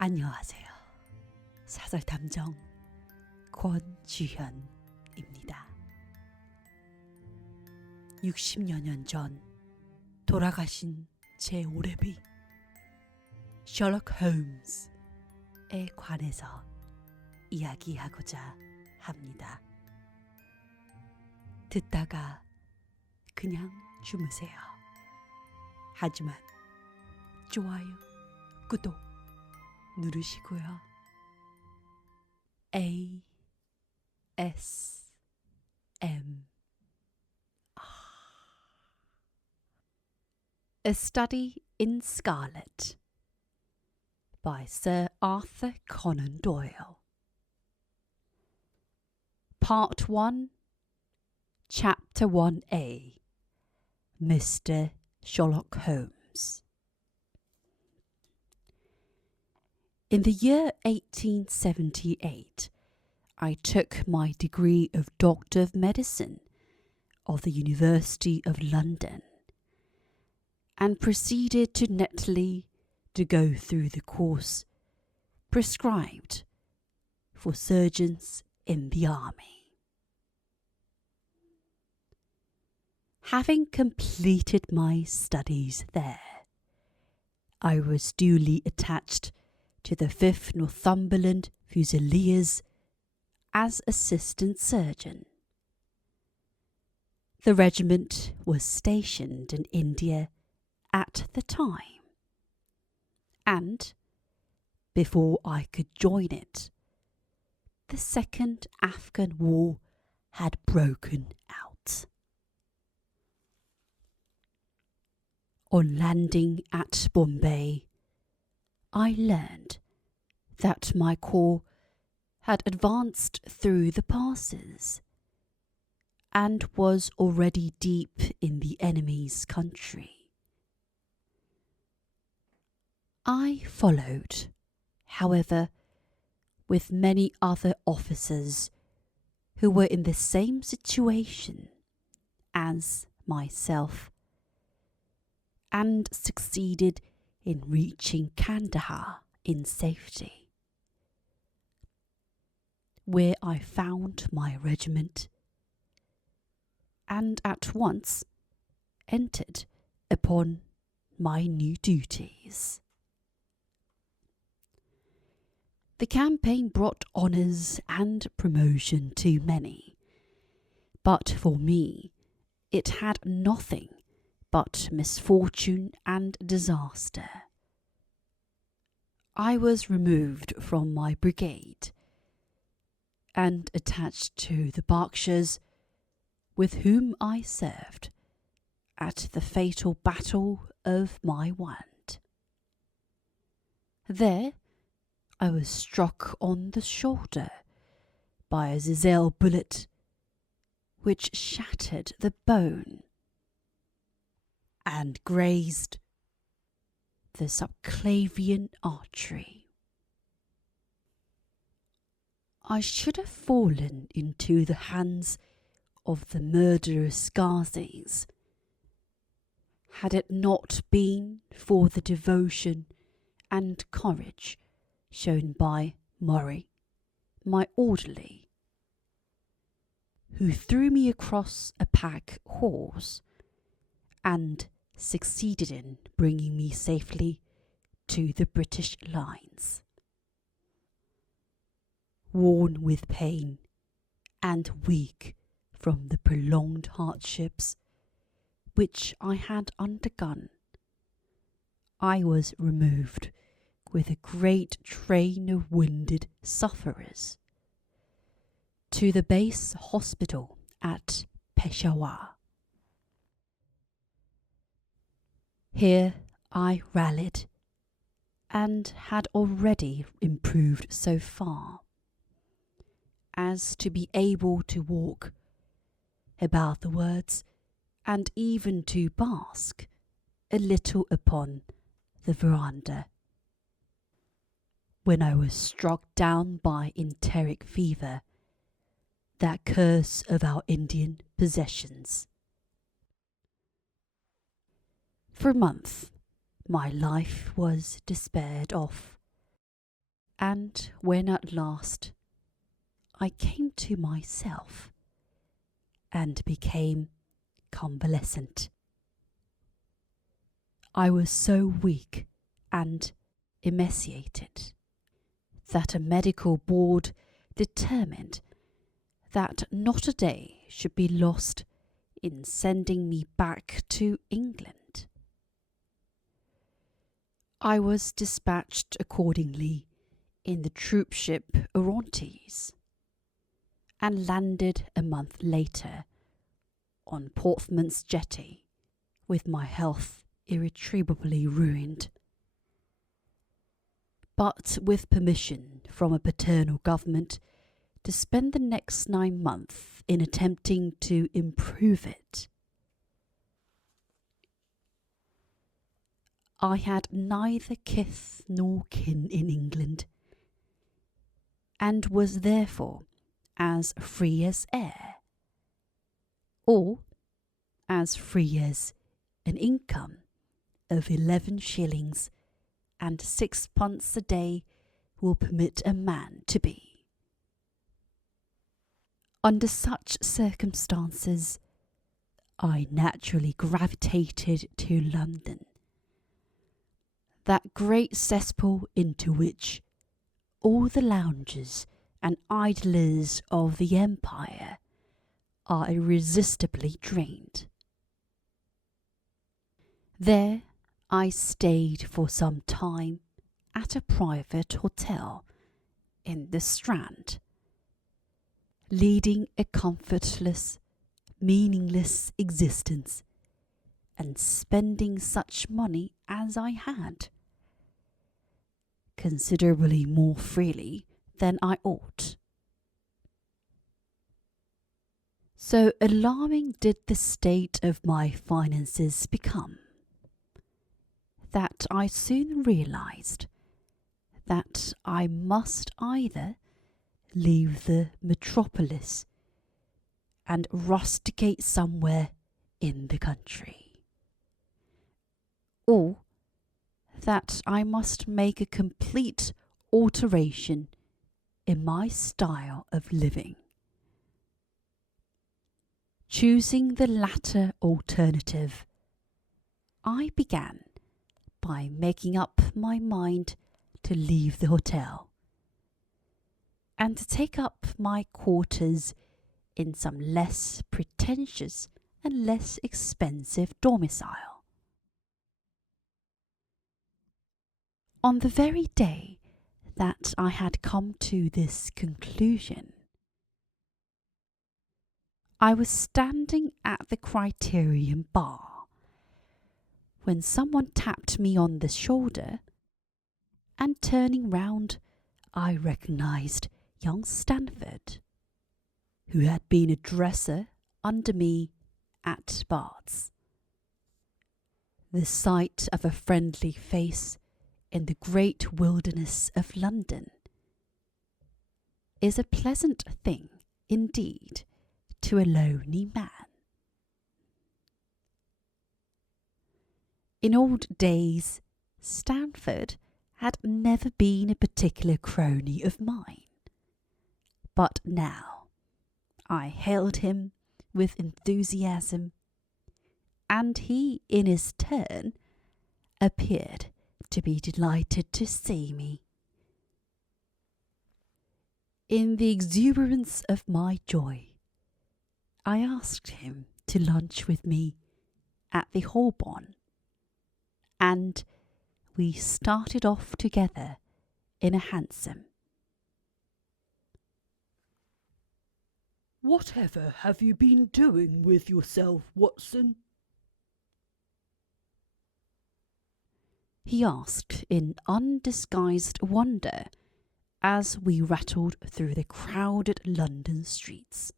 안녕하세요. 사설탐정 권주현입니다. 60여 년 전 돌아가신 제 오래비 셜록 홈즈에 관해서 이야기하고자 합니다. 듣다가 그냥 주무세요. 하지만 좋아요, 구독 누르시고요. A S M R A Study in Scarlet by Sir Arthur Conan Doyle. Part 1, Chapter 1-A, Mr. Sherlock Holmes. In the year 1878, I took my degree of Doctor of Medicine of the University of London and proceeded to Netley to go through the course prescribed for surgeons in the army. Having completed my studies there, I was duly attached to the 5th Northumberland Fusiliers as assistant surgeon. The regiment was stationed in India at the time, and before I could join it, the Second Afghan War had broken out. On landing at Bombay, I learned that my corps had advanced through the passes and was already deep in the enemy's country. I followed, however, with many other officers who were in the same situation as myself, and succeeded in reaching Kandahar in safety, where I found my regiment and at once entered upon my new duties. The campaign brought honours and promotion to many, but for me it had nothing but misfortune and disaster. I was removed from my brigade and attached to the Berkshires, with whom I served at the fatal Battle of my Wand. There I was struck on the shoulder by a Zizelle bullet, which shattered the bone and grazed the subclavian artery. I should have fallen into the hands of the murderous Ghazis had it not been for the devotion and courage shown by Murray, my orderly, who threw me across a pack horse and succeeded in bringing me safely to the British lines. Worn with pain and weak from the prolonged hardships which I had undergone, I was removed with a great train of wounded sufferers to the base hospital at Peshawar. Here I rallied and had already improved so far as to be able to walk about the wards and even to bask a little upon the veranda, when I was struck down by enteric fever, that curse of our Indian possessions. For months my life was despaired of. And when at last I came to myself and became convalescent, I was so weak and emaciated that a medical board determined that not a day should be lost in sending me back to England. I was dispatched accordingly in the troop ship Orontes, and landed a month later on Portsmouth's jetty with my health irretrievably ruined, but with permission from a paternal government to spend the next 9 months in attempting to improve it. I had neither kith nor kin in England, and was therefore as free as air, or as free as an income of 11 shillings and 6 a day will permit a man to be. Under such circumstances, I naturally gravitated to London, that great cesspool into which all the loungers and idlers of the empire are irresistibly drained. There I stayed for some time at a private hotel in the Strand, leading a comfortless, meaningless existence, and spending such money as I had, considerably more freely than I ought. So alarming did the state of my finances become, that I soon realized that I must either leave the metropolis and rusticate somewhere in the country, or that I must make a complete alteration in my style of living. Choosing the latter alternative, I began by making up my mind to leave the hotel and to take up my quarters in some less pretentious and less expensive domicile. On the very day that I had come to this conclusion, I was standing at the Criterion bar when someone tapped me on the shoulder, and turning round, I recognized young Stanford, who had been a dresser under me at Bart's. The sight of a friendly face in the great wilderness of London is a pleasant thing indeed to a lonely man. In old days, Stanford had never been a particular crony of mine, but now I hailed him with enthusiasm, and he in his turn appeared to be delighted to see me. In the exuberance of my joy, I asked him to lunch with me at the Holborn, and we started off together in a hansom. "Whatever have you been doing with yourself, Watson?" he asked in undisguised wonder as we rattled through the crowded London streets.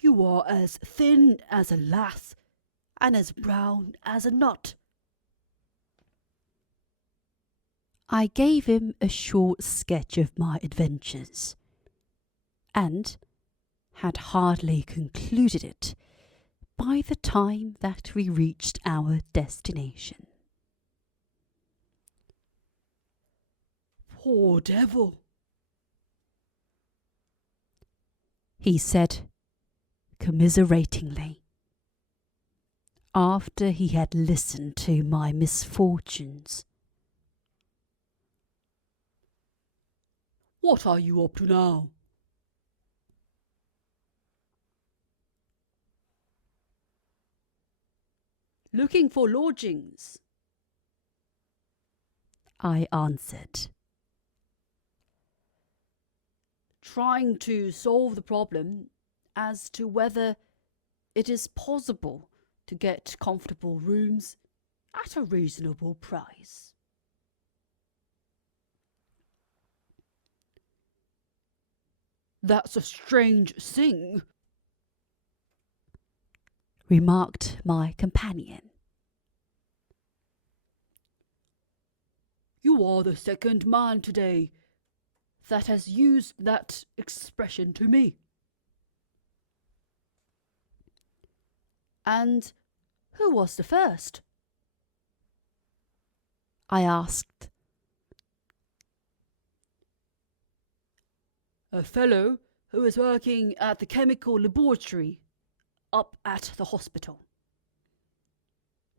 "You are as thin as a lath and as brown as a nut." I gave him a short sketch of my adventures, and had hardly concluded it by the time that we reached our destination. Poor devil, he said commiseratingly, after he had listened to my misfortunes. What are you up to now? Looking for lodgings, I answered. trying to solve the problem as to whether it is possible to get comfortable rooms at a reasonable price. That's a strange thing, remarked my companion. You are the second man today that has used that expression to me. And who was the first? I asked. A fellow who was working at the chemical laboratory up at the hospital.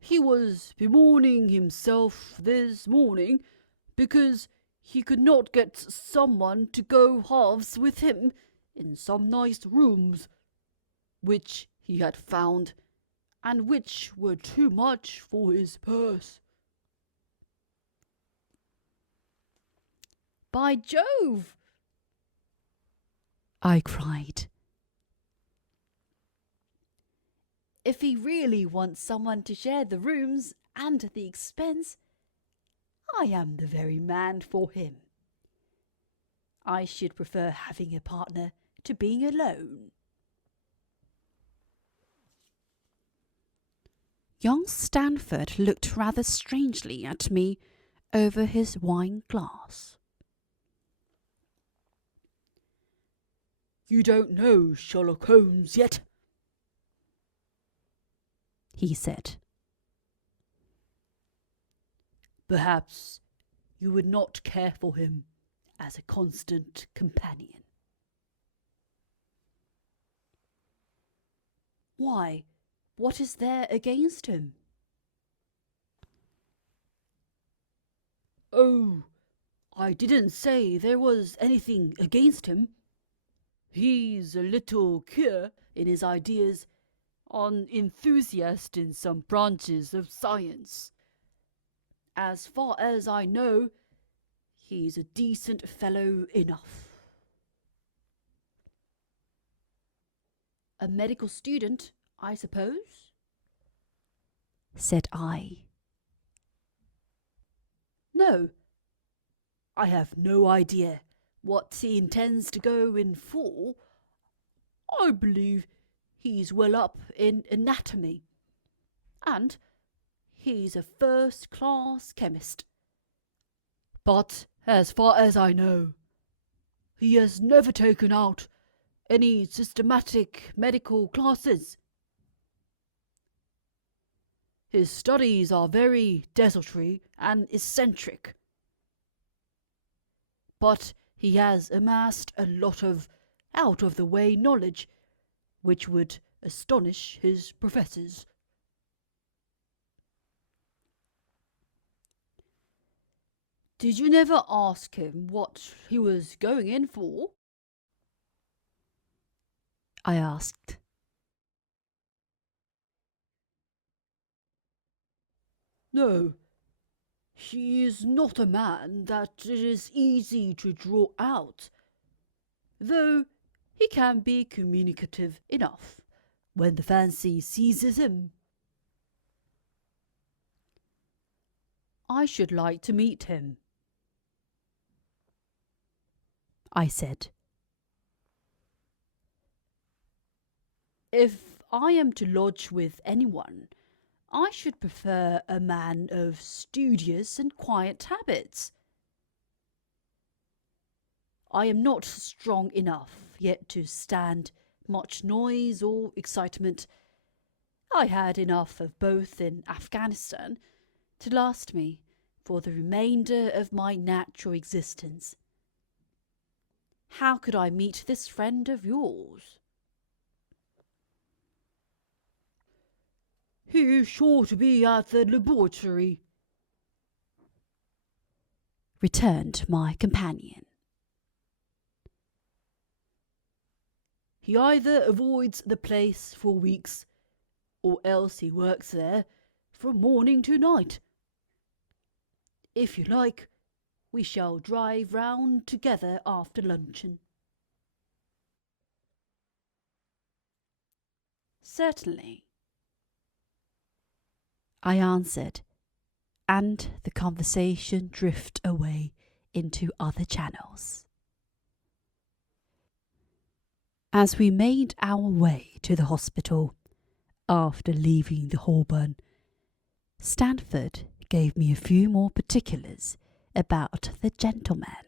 He was bemoaning himself this morning because he could not get someone to go halves with him in some nice rooms, which he had found, and which were too much for his purse. By Jove! I cried. If he really wants someone to share the rooms and the expense, I am the very man for him. I should prefer having a partner to being alone. Young Stanford looked rather strangely at me over his wine glass. You don't know Sherlock Holmes yet, he said. Perhaps you would not care for him as a constant companion. Why, what is there against him? Oh, I didn't say there was anything against him. He's a little queer in his ideas, an enthusiast in some branches of science. As far as I know, he's a decent fellow enough. A medical student, I suppose? Said I. No, I have no idea what he intends to go in for. I believe he's well up in anatomy, and he's a first-class chemist. But as far as I know, he has never taken out any systematic medical classes. His studies are very desultory and eccentric, but he has amassed a lot of out-of-the-way knowledge which would astonish his professors. Did you never ask him what he was going in for? I asked. No, he is not a man that it is easy to draw out, though he can be communicative enough when the fancy seizes him. I should like to meet him, I said. If I am to lodge with anyone, I should prefer a man of studious and quiet habits. I am not strong enough yet to stand much noise or excitement. I had enough of both in Afghanistan to last me for the remainder of my natural existence. How could I meet this friend of yours? He is sure to be at the laboratory, returned my companion. He either avoids the place for weeks, or else he works there from morning to night. If you like, we shall drive round together after luncheon. Certainly, I answered, and the conversation drifted away into other channels. As we made our way to the hospital, after leaving the Holborn, Stanford gave me a few more particulars about the gentleman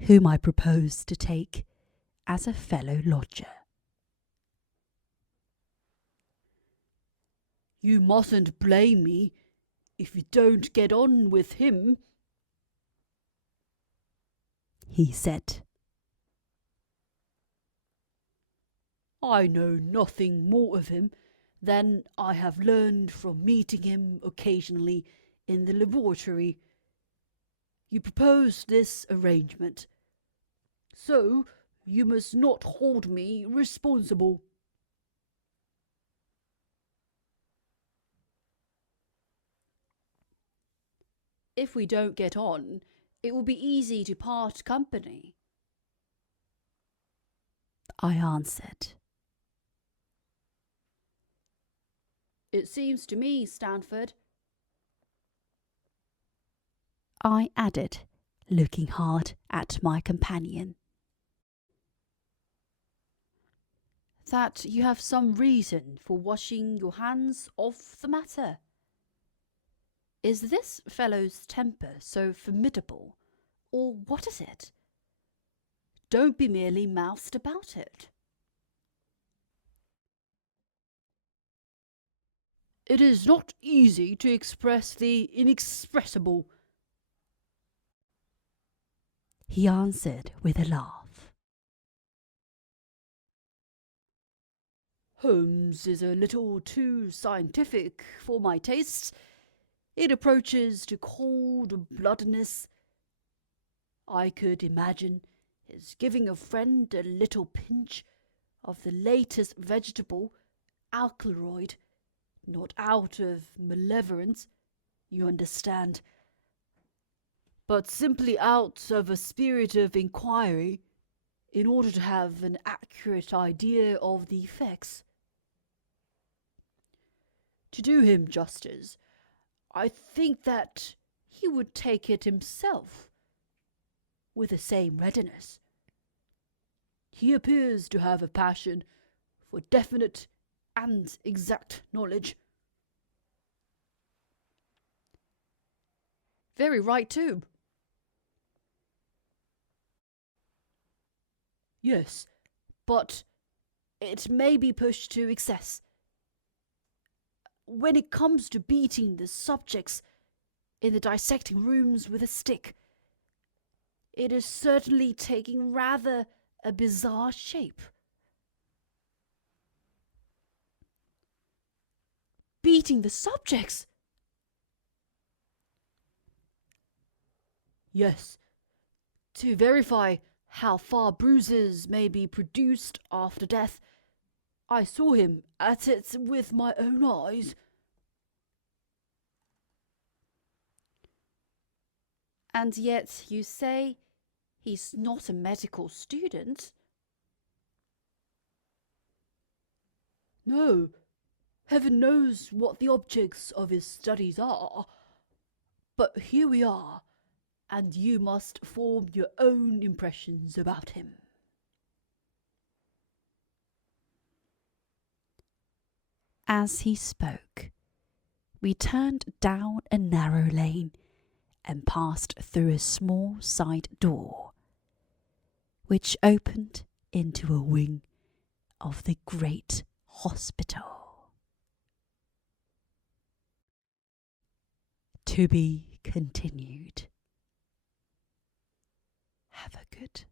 whom I proposed to take as a fellow lodger. You mustn't blame me if you don't get on with him, he said. I know nothing more of him than I have learned from meeting him occasionally in the laboratory. You proposed this arrangement, so you must not hold me responsible. If we don't get on, it will be easy to part company, I answered. It seems to me, Stanford, I added, looking hard at my companion, that you have some reason for washing your hands off the matter. Is this fellow's temper so formidable, or what is it? Don't be merely mouthed about it. It is not easy to express the inexpressible, he answered with a laugh. Holmes is a little too scientific for my tastes. It approaches to cold-bloodedness. I could imagine his giving a friend a little pinch of the latest vegetable alkaloid, not out of malevolence, you understand, but simply out of a spirit of inquiry, in order to have an accurate idea of the effects. To do him justice, I think that he would take it himself with the same readiness. He appears to have a passion for definite and exact knowledge. Very right too. Yes, but it may be pushed to excess. When it comes to beating the subjects in the dissecting rooms with a stick, it is certainly taking rather a bizarre shape. Beating the subjects? Yes, to verify how far bruises may be produced after death. I saw him at it with my own eyes. And yet you say he's not a medical student? No, heaven knows what the objects of his studies are. But here we are, and you must form your own impressions about him. As he spoke, we turned down a narrow lane and passed through a small side door, which opened into a wing of the great hospital. To be continued. Have a good